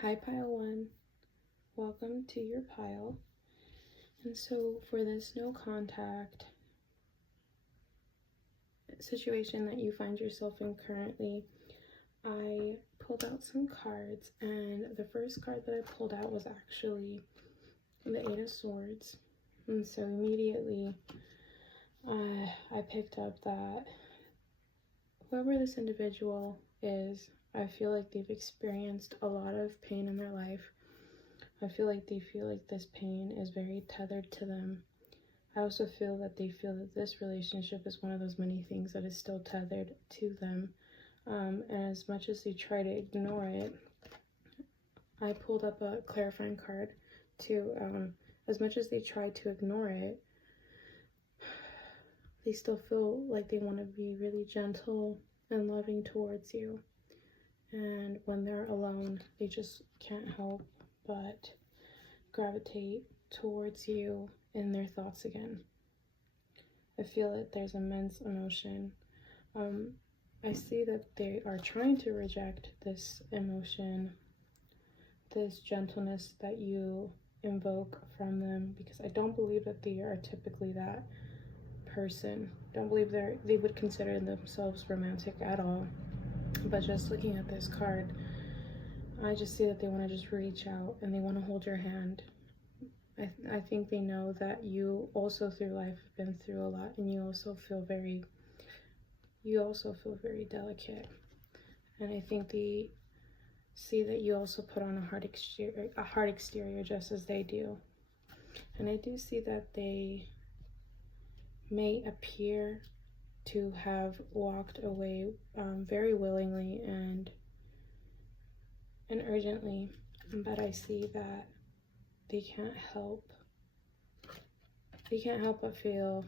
Hi Pile 1, welcome to your pile. And so for this no contact situation that you find yourself in currently, I pulled out some cards, and the first card that I pulled out was actually the Eight of Swords. And so immediately I picked up that whoever this individual is, I feel like they've experienced a lot of pain in their life. I feel like they feel like this pain is very tethered to them. I also feel that they feel that this relationship is one of those many things that is still tethered to them. And as much as they try to ignore it, I pulled up a clarifying card to, as much as they try to ignore it, they still feel like they want to be really gentle and loving towards you. And when they're alone, they just can't help but gravitate towards you in their thoughts again. I feel that there's immense emotion. I see that they are trying to reject this emotion, this gentleness that you invoke from them, because I don't believe that they are typically that person. I don't believe they would consider themselves romantic at all. But just looking at this card, I just see that they want to just reach out and they want to hold your hand. I think they know that you also through life have been through a lot, and you also feel very delicate. And I think they see that you also put on a hard exterior just as they do. And I do see that they may appear to have walked away very willingly and urgently, but I see that they can't help but feel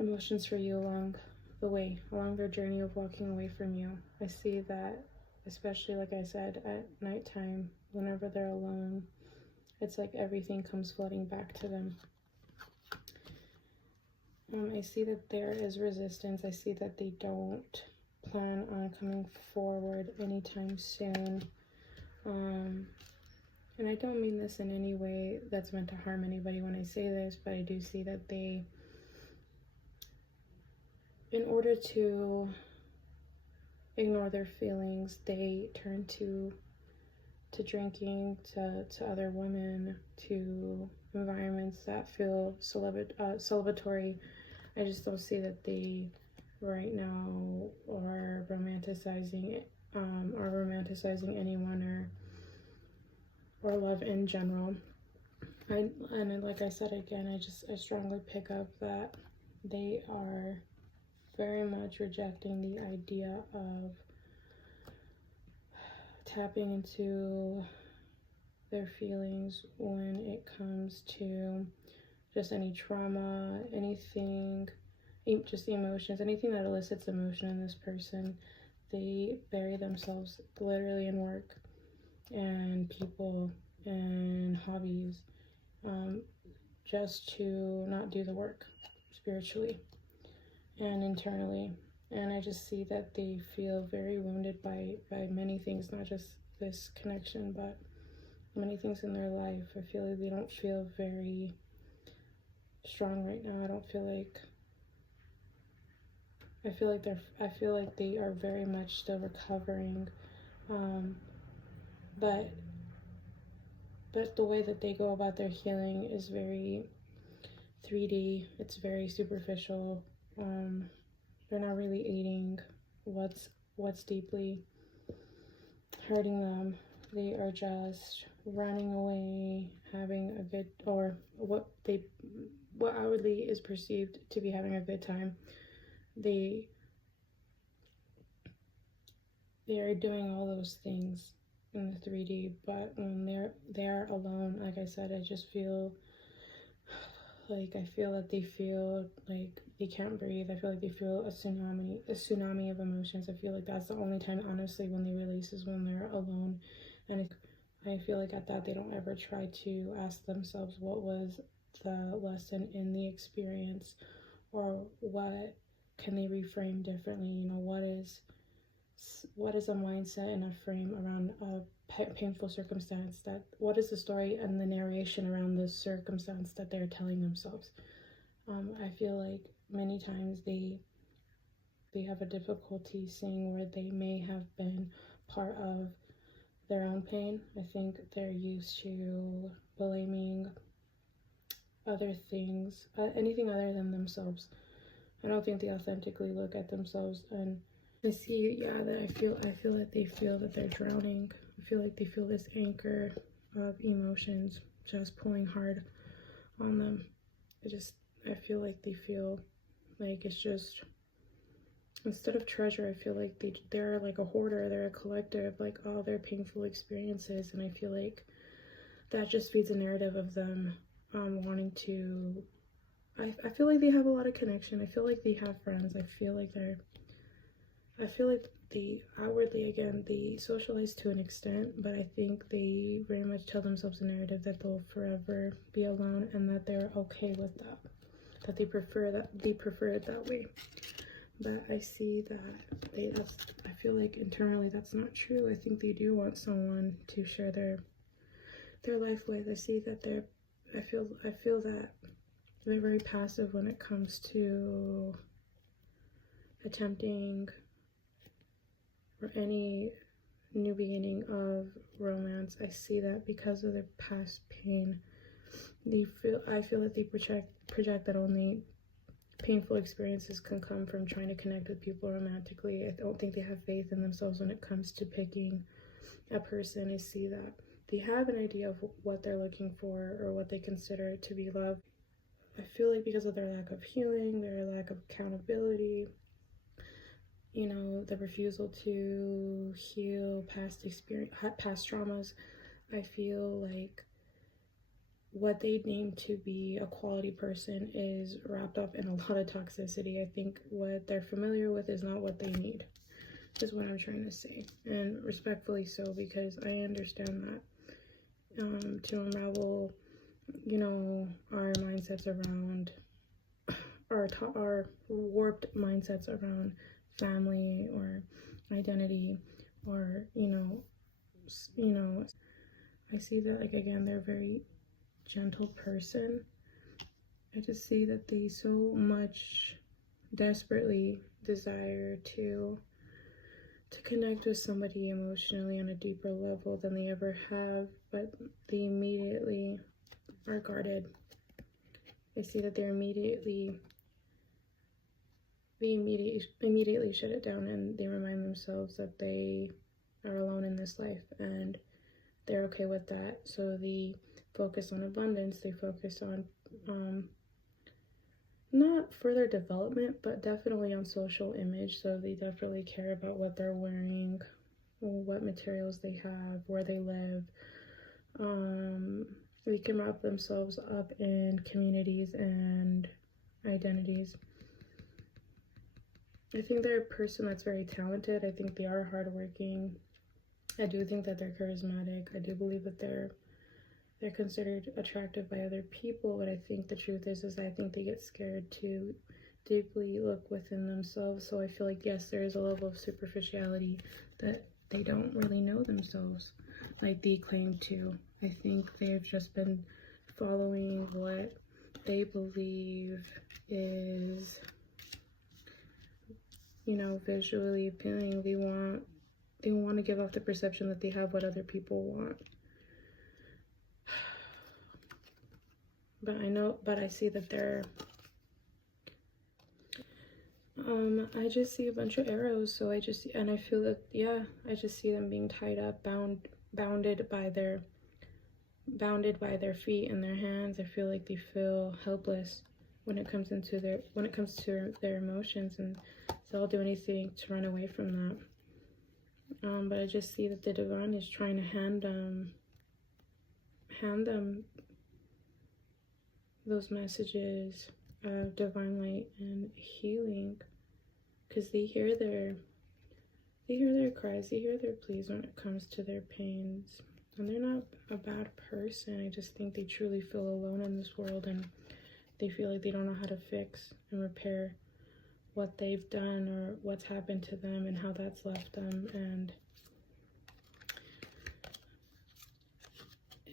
emotions for you along the way, along their journey of walking away from you. I see that, especially like I said, at nighttime, whenever they're alone, it's like everything comes flooding back to them. I see that there is resistance. I see that they don't plan on coming forward anytime soon. And I don't mean this in any way that's meant to harm anybody when I say this, but I do see that they, in order to ignore their feelings, they turn to drinking, to other women, to environments that feel celebratory. I just don't see that they right now are romanticizing anyone or love in general. And like I said again, I strongly pick up that they are very much rejecting the idea of tapping into their feelings when it comes to just any trauma, anything, just emotions, anything that elicits emotion in this person. They bury themselves literally in work and people and hobbies, just to not do the work spiritually and internally. And I just see that they feel very wounded by many things, not just this connection, but many things in their life. I feel like they don't feel very strong right now. I feel like they are very much still recovering. But the way that they go about their healing is very 3D. It's very superficial. They're not really aiding what's deeply hurting them. They are just running away, having a good, or what outwardly is perceived to be having a good time. They are doing all those things in the 3D, but when they're alone, like I said, I just feel like they feel like they can't breathe. I feel like they feel a tsunami of emotions. I feel like that's the only time, honestly, when they release is when they're alone. And I feel like at that they don't ever try to ask themselves what was the lesson in the experience, or what can they reframe differently. You know, what is a mindset and a frame around a painful circumstance, that what is the story and the narration around the circumstance that they're telling themselves. I feel like many times they have a difficulty seeing where they may have been part of their own pain. I think they're used to blaming other things, anything other than themselves. I don't think they authentically look at themselves, and I see, yeah, that I feel that they feel that they're drowning. I feel like they feel this anchor of emotions just pulling hard on them. I feel like they feel like it's just, instead of treasure, I feel like they're like a hoarder, they're a collector of like all their painful experiences, and I feel like that just feeds a narrative of them wanting to, I feel like they have a lot of connection. I feel like they have friends. I feel like they outwardly, again, they socialize to an extent, but I think they very much tell themselves a narrative that they'll forever be alone and that they're okay with that they prefer it that way. But I see that I feel like internally that's not true. I think they do want someone to share their life with. I see that I feel that they're very passive when it comes to attempting or any new beginning of romance. I see that because of their past pain, I feel that they project that only painful experiences can come from trying to connect with people romantically. I don't think they have faith in themselves when it comes to picking a person. I see that they have an idea of what they're looking for or what they consider to be love. I feel like because of their lack of healing, their lack of accountability, you know, the refusal to heal past traumas, I feel like what they deem to be a quality person is wrapped up in a lot of toxicity. I think what they're familiar with is not what they need, is what I'm trying to say, and respectfully so, because I understand that to unravel, you know, our mindsets around our warped mindsets around family or identity, or you know, I see that, like, again, they're a very gentle person. I just see that they so much desperately desire to connect with somebody emotionally on a deeper level than they ever have, but they immediately are guarded. I see that they immediately shut it down, and they remind themselves that they are alone in this life and they're okay with that. So they focus on abundance, they focus on not further development, but definitely on social image. So they definitely care about what they're wearing, what materials they have, where they live. They can wrap themselves up in communities and identities. I think they're a person that's very talented. I think they are hardworking. I do think that they're charismatic. I do believe that they're considered attractive by other people, but I think the truth is I think they get scared to deeply look within themselves. So I feel like, yes, there is a level of superficiality that they don't really know themselves like they claim to. I think they've just been following what they believe is, you know, visually appealing. They want to give off the perception that they have what other people want. But I see that they're, I just see a bunch of arrows. So I feel that, yeah, I just see them being tied up, bounded by their feet and their hands. I feel like they feel helpless when it comes to their emotions, and they'll do anything to run away from that. But I just see that the divine is trying to hand them those messages of divine light and healing, because they hear their cries, they hear their pleas when it comes to their pains. And they're not a bad person. I just think they truly feel alone in this world, and they feel like they don't know how to fix and repair what they've done or what's happened to them and how that's left them. And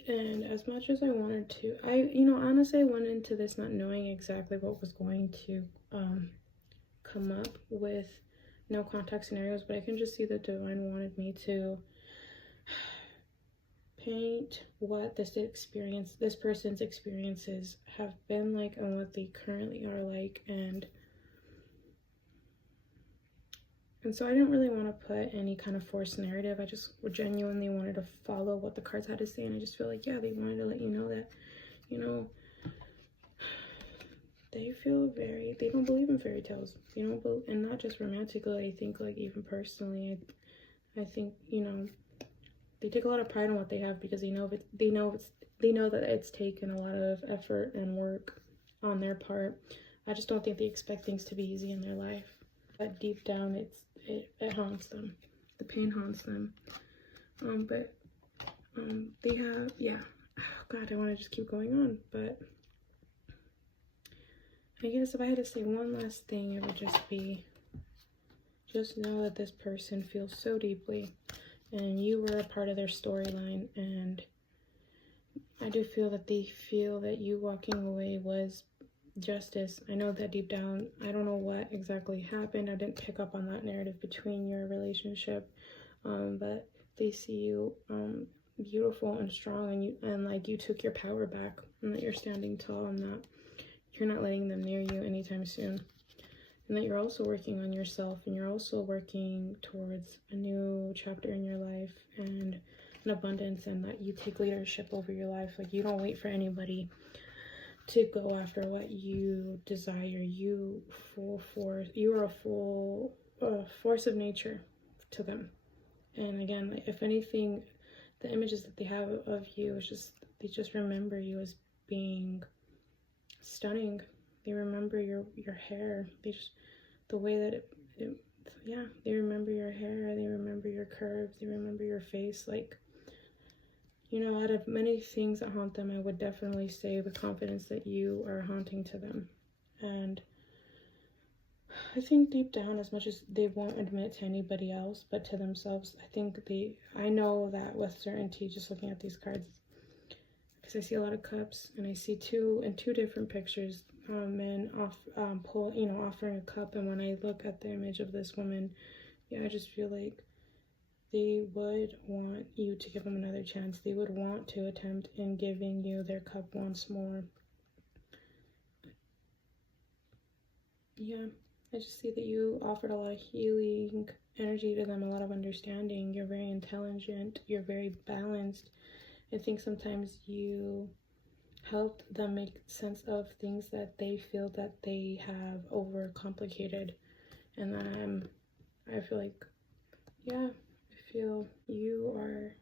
And as much as I wanted to, honestly, I went into this not knowing exactly what was going to come up with no contact scenarios, but I can just see the divine wanted me to paint what this person's experiences have been like and what they currently are like, and so I didn't really want to put any kind of forced narrative. I just genuinely wanted to follow what the cards had to say, and I just feel like, yeah, they wanted to let you know that, they don't believe in fairy tales. They don't believe, and not just romantically. I think, like, even personally, I think, they take a lot of pride in what they have because they know that it's taken a lot of effort and work on their part. I just don't think they expect things to be easy in their life. But deep down, it haunts them. The pain haunts them. They have, yeah. Oh, God, I want to just keep going on, but I guess if I had to say one last thing, it would just be, just know that this person feels so deeply, and you were a part of their storyline, and I do feel that they feel that you walking away was justice. I know that deep down, I don't know what exactly happened. I didn't pick up on that narrative between your relationship, but they see you beautiful and strong, and like you took your power back, and that you're standing tall, and that you're not letting them near you anytime soon, and that you're also working on yourself, and you're also working towards a new chapter in your life and an abundance, and that you take leadership over your life. Like, you don't wait for anybody to go after what you desire. You are a full force of nature to them. And again, if anything, the images that they have of you is just, they just remember you as being stunning. They remember your hair. The way that they remember your hair, they remember your curves, they remember your face. Like, out of many things that haunt them, I would definitely say with confidence that you are haunting to them. And I think deep down, as much as they won't admit to anybody else but to themselves, I know that with certainty, just looking at these cards, because I see a lot of cups, and I see two different pictures, men offering a cup. And when I look at the image of this woman, I just feel like they would want you to give them another chance. They would want to attempt in giving you their cup once more. Yeah, I just see that you offered a lot of healing energy to them, a lot of understanding. You're very intelligent. You're very balanced. I think sometimes you helped them make sense of things that they feel that they have overcomplicated. And I feel like, I feel you are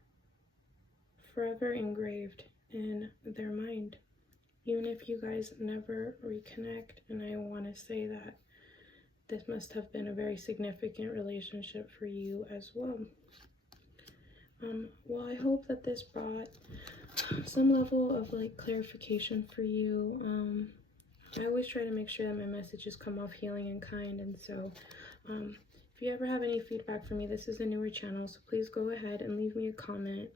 forever engraved in their mind, even if you guys never reconnect. And I want to say that this must have been a very significant relationship for you as well. Well, I hope that this brought some level of like clarification for you. I always try to make sure that my messages come off healing and kind, and so if you ever have any feedback for me, this is a newer channel, so please go ahead and leave me a comment.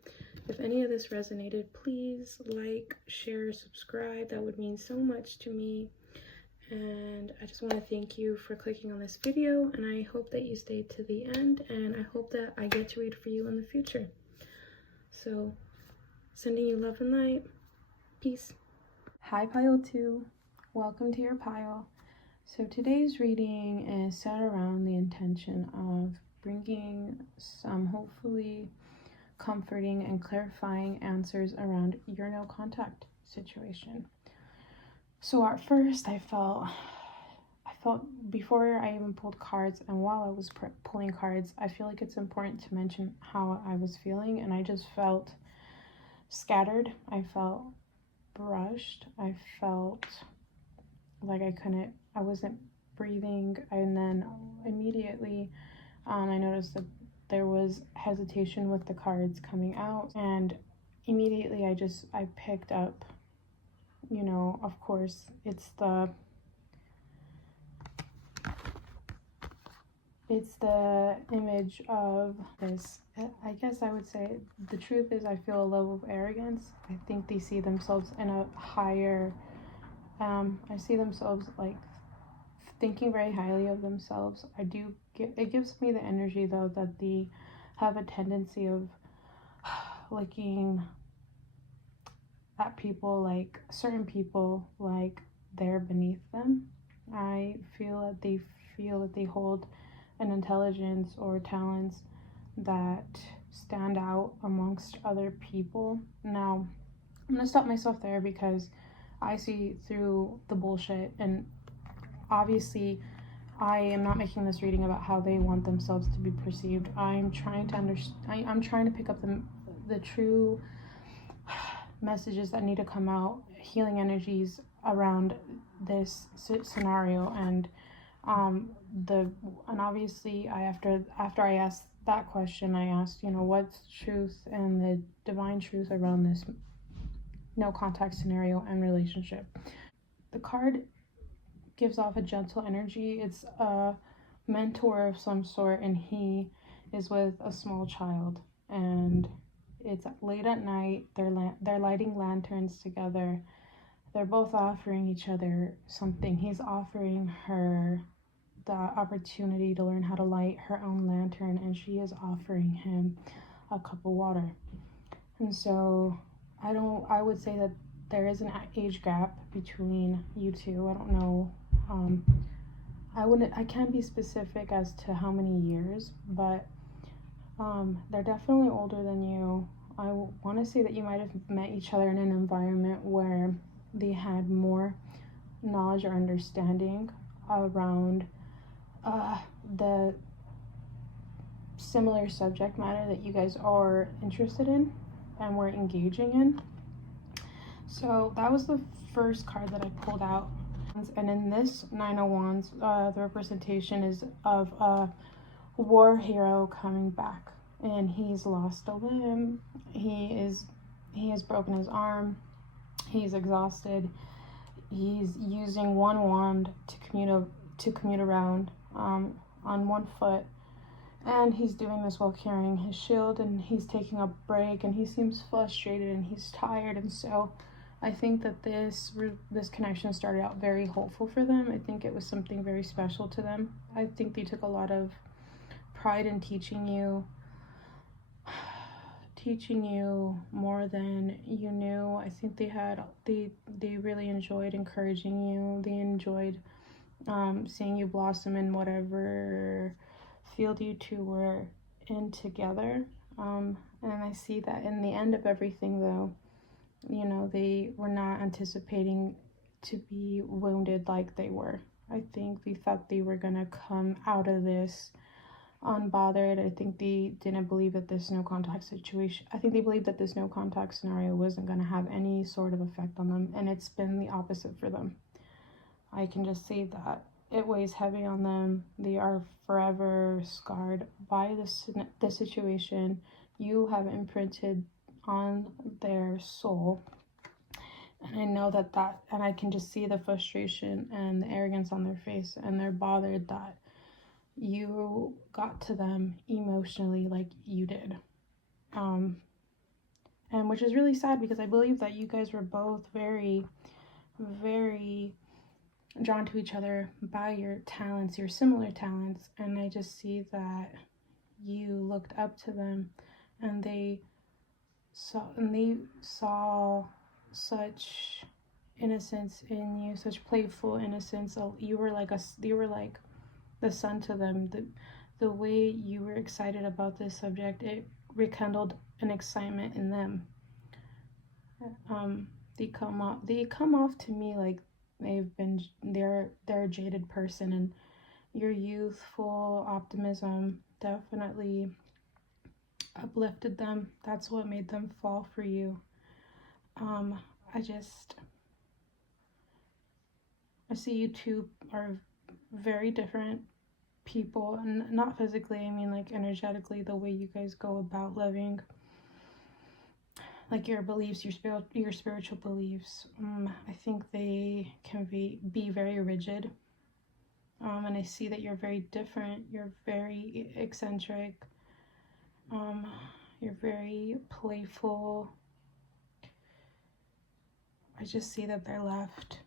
If any of this resonated, please like, share, subscribe. That would mean so much to me. And I just want to thank you for clicking on this video, and I hope that you stayed to the end, and I hope that I get to read for you in the future. So, sending you love and light. Peace. Hi, Pile 2. Welcome to your pile. So today's reading is set around the intention of bringing some hopefully comforting and clarifying answers around your no contact situation. So at first I felt before I even pulled cards, and while I was pulling cards, I feel like it's important to mention how I was feeling, and I just felt scattered. I felt brushed. I felt like I wasn't breathing. And then immediately I noticed that there was hesitation with the cards coming out, and immediately I picked up, of course, it's the it's the image of this, I guess I would say the truth is I feel a level of arrogance. I think they see themselves in a higher, I see themselves like thinking very highly of themselves. It gives me the energy though that they have a tendency of looking at people, like certain people, like they're beneath them. I feel that they hold an intelligence or talents that stand out amongst other people. Now, I'm gonna stop myself there because I see through the bullshit, and obviously I am not making this reading about how they want themselves to be perceived. I'm trying to understand. I'm trying to pick up the true messages that need to come out, healing energies around this scenario, and obviously after I asked that question, I asked, what's truth and the divine truth around this no contact scenario and relationship. The card gives off a gentle energy. It's a mentor of some sort, and he is with a small child, and it's late at night. They're lighting lanterns together. They're both offering each other something. He's offering her the opportunity to learn how to light her own lantern, and she is offering him a cup of water. And so I would say that there is an age gap between you two. I don't know. I can't be specific as to how many years, but they're definitely older than you. I want to say that you might have met each other in an environment where they had more knowledge or understanding around the similar subject matter that you guys are interested in and were engaging in. So that was the first card that I pulled out. And in this Nine of Wands, the representation is of a war hero coming back, and he's lost a limb. He has broken his arm. He's exhausted. He's using one wand to commute around on one foot, and he's doing this while carrying his shield, and he's taking a break, and he seems frustrated and he's tired. And so I think that this connection started out very hopeful for them. I think it was something very special to them. I think they took a lot of pride in teaching you more than you knew. I think they really enjoyed encouraging you. They enjoyed seeing you blossom in whatever field you two were in together. And I see that in the end of everything, though, they were not anticipating to be wounded like they were. I think they thought they were gonna come out of this unbothered. I think they didn't believe that this no contact situation, I think they believed that this no contact scenario wasn't gonna have any sort of effect on them, and it's been the opposite for them. I can just say that it weighs heavy on them. They are forever scarred by this situation. You have imprinted on their soul, and I know that and I can just see the frustration and the arrogance on their face, and they're bothered that you got to them emotionally like you did, and which is really sad, because I believe that you guys were both very, very drawn to each other by your talents, your similar talents, and I just see that you looked up to them, and they saw such innocence in you, such playful innocence. You were like the sun to them. The way you were excited about this subject, it rekindled an excitement in them. They come off to me like they're a jaded person, and your youthful optimism definitely uplifted them. That's what made them fall for you. I see you two are very different people, and not physically, I mean like energetically, the way you guys go about living, like your beliefs, your spiritual beliefs. I think they can be very rigid, And I see that you're very different. You're very eccentric. You're very playful. I just see that they're left.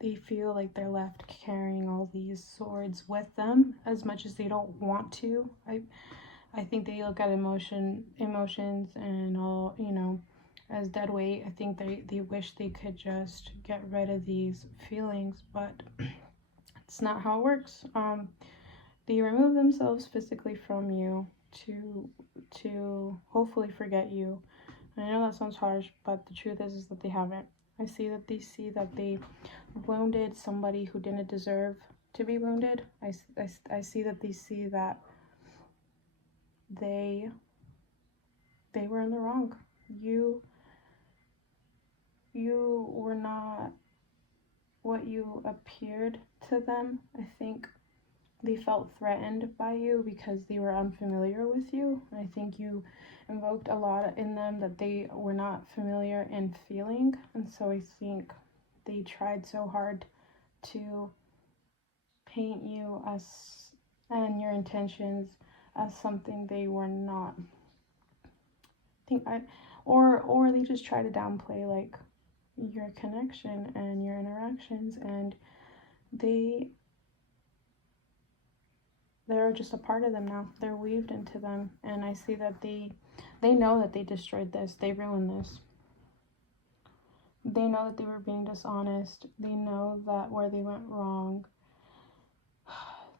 They feel like they're left carrying all these swords with them as much as they don't want to. I think they look at emotions and all, you know, as dead weight. I think they wish they could just get rid of these feelings, but it's not how it works. They remove themselves physically from you to hopefully forget you. And I know that sounds harsh, but the truth is that they haven't. I see that they wounded somebody who didn't deserve to be wounded. I see that they see that they were in the wrong. You were not what you appeared to them. I think they felt threatened by you because they were unfamiliar with you. And I think you invoked a lot in them that they were not familiar in feeling. And so I think they tried so hard to paint you as, and your intentions as something they were not. Or they just try to downplay like your connection and your interactions, and they're just a part of them now. They're weaved into them, and I see that they know that they destroyed this. They ruined this. They know that they were being dishonest. They know that where they went wrong.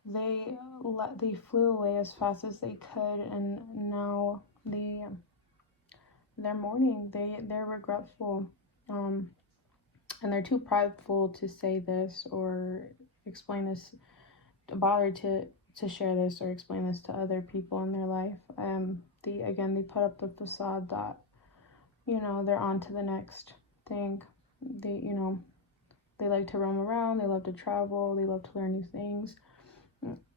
They flew away as fast as they could, and now they're mourning. They're regretful, and they're too prideful to say this or explain this, to bother to share this or explain this to other people in their life. They put up the facade that, you know, they're on to the next thing. They like to roam around, they love to travel, they love to learn new things.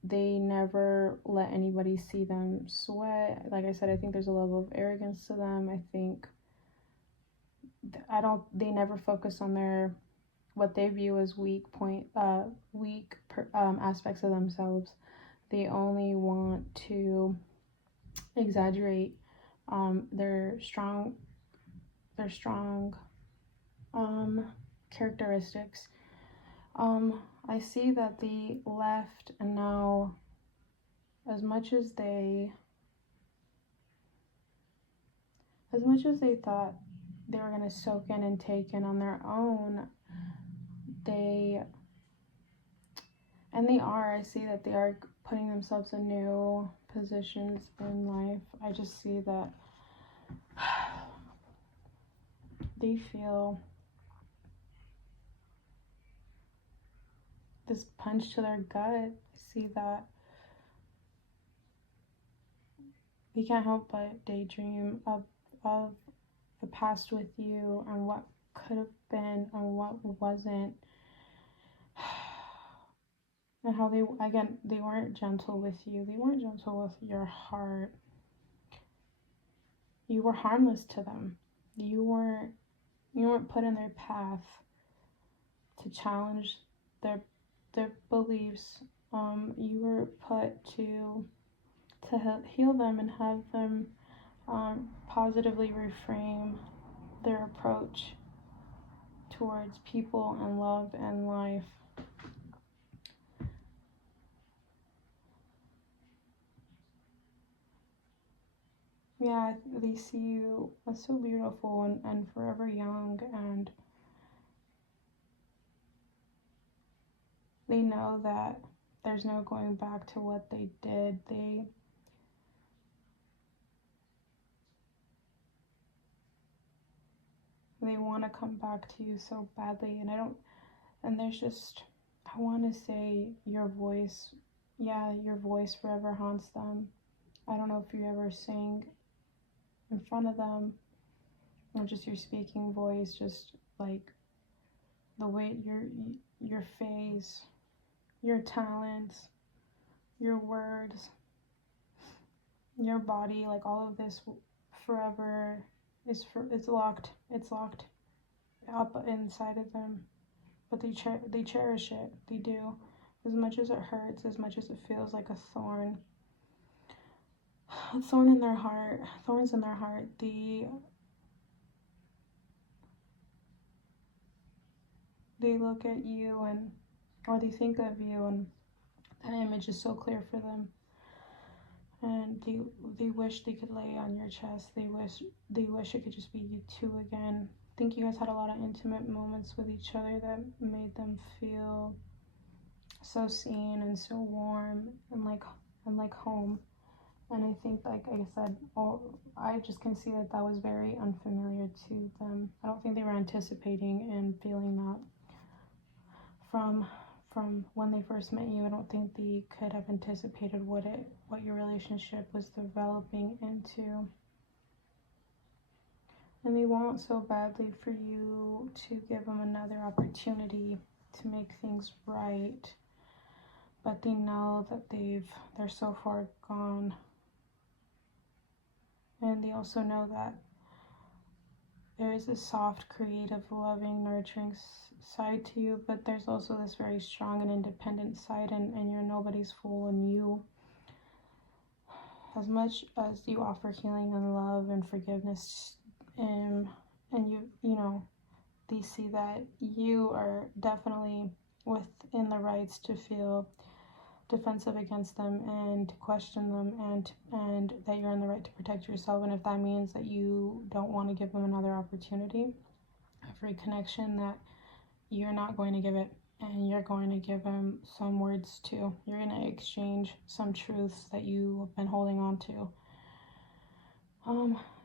They never let anybody see them sweat. Like I said, I think there's a level of arrogance to them. I think they never focus on what they view as weak aspects of themselves. They only want to exaggerate their strong characteristics. I see that they left, and now as much as they thought they were going to soak in and take in on their own, I see that they are putting themselves in new positions in life. I just see that they feel this punch to their gut. I see that they can't help but daydream of the past with you and what could have been and what wasn't. And how they weren't gentle with you. They weren't gentle with your heart. You were harmless to them. You weren't put in their path to challenge their beliefs. You were put to heal them and have them positively reframe their approach towards people and love and life. Yeah, they see you as so beautiful and forever young, and they know that there's no going back to what they did. They want to come back to you so badly, and there's just, I want to say your voice forever haunts them. I don't know if you ever sang in front of them, or just your speaking voice, just like the way your face, your talents, your words, your body, like all of this forever it's locked up inside of them. But they cherish it. They do. as much as it hurts, as much as it feels like a thorn in their heart, thorns in their heart, they look at you or they think of you, and that image is so clear for them. And they wish they could lay on your chest. They wish it could just be you two again. I think you guys had a lot of intimate moments with each other that made them feel so seen and so warm and like home. And I think, like I said, I just can see that was very unfamiliar to them. I don't think they were anticipating and feeling that from when they first met you. I don't think they could have anticipated what your relationship was developing into. And they want so badly for you to give them another opportunity to make things right, but they know that they're so far gone. And they also know that there is a soft, creative, loving, nurturing side to you, but there's also this very strong and independent side, and you're nobody's fool. And you, as much as you offer healing and love and forgiveness, and you know, they see that you are definitely within the rights to feel defensive against them and to question them, and that you're in the right to protect yourself. And if that means that you don't want to give them another opportunity for a connection, that you're not going to give it, and you're going to give them some words too. You're going to exchange some truths that you have been holding on to.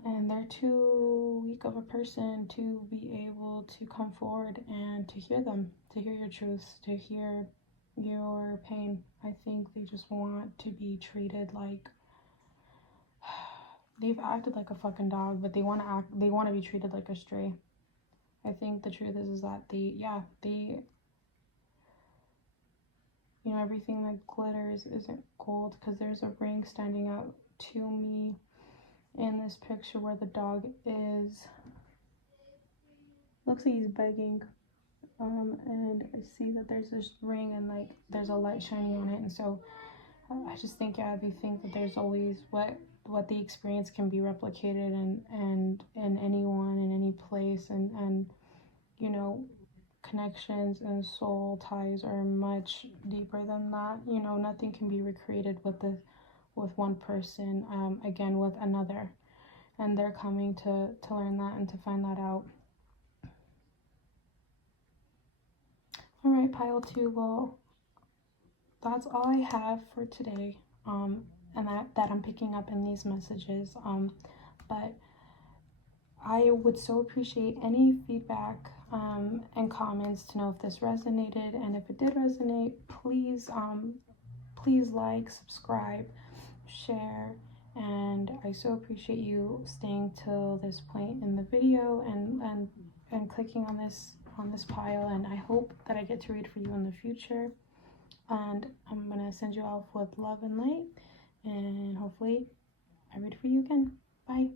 And they're too weak of a person to be able to come forward and to hear them, to hear your truths, to hear your pain. I think they just want to be treated like, they've acted like a fucking dog, but they want to be treated like a stray. I think the truth is that they you know, everything that glitters isn't gold, because there's a ring standing out to me in this picture where the dog is, looks like he's begging. And I see that there's this ring and like there's a light shining on it, and so I just think, yeah, they think that there's always what the experience can be replicated and in anyone in any place, and you know, connections and soul ties are much deeper than that. You know, nothing can be recreated with one person again with another, and they're coming to learn that and to find that out. All right, pile 2. Well, that's all I have for today, and that I'm picking up in these messages. But I would so appreciate any feedback and comments to know if this resonated, and if it did resonate, please like, subscribe, share, and I so appreciate you staying till this point in the video and clicking on this pile, and I hope that I get to read for you in the future. And I'm gonna send you off with love and light, and hopefully I read for you again. Bye.